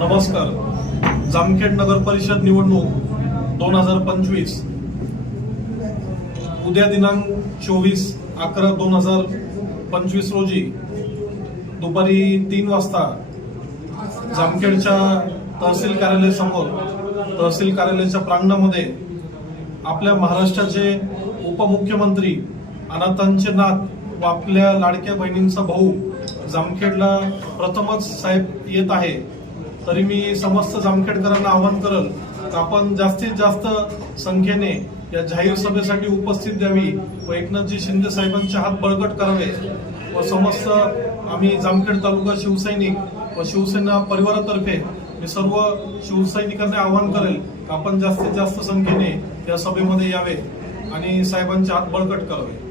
नमस्कार. जामखेड नगर परिषद निवडणूक दोन हजार पंचवीस. उद्या दिनांक चोवीस अकरा दोन हजार पंचवीस रोजी दुपारी तीन वाजता जामखेडच्या तहसील कार्यालयासमोर तहसील कार्यालयाच्या प्रांगणामध्ये आपल्या महाराष्ट्राचे उपमुख्यमंत्री अनाथांचे नाथ व आपल्या लाडक्या बहिणींचा भाऊ जामखेडला प्रथमच साहेब येत आहे. तरी मी समस्त जामखेडकरांना आवाहन करल आपण जास्तीत जास्त संख्येने या जाहीर सभेसाठी उपस्थित द्यावी व एकनाथजी शिंदे साहेबांचे हात बळकट करावे व समस्त आम्ही जामखेड तालुका शिवसैनिक व शिवसेना परिवारातर्फे मी सर्व शिवसैनिकांना आवाहन करेल आपण जास्तीत जास्त संख्येने या सभेमध्ये यावे आणि साहेबांचे हात बळकट करावे.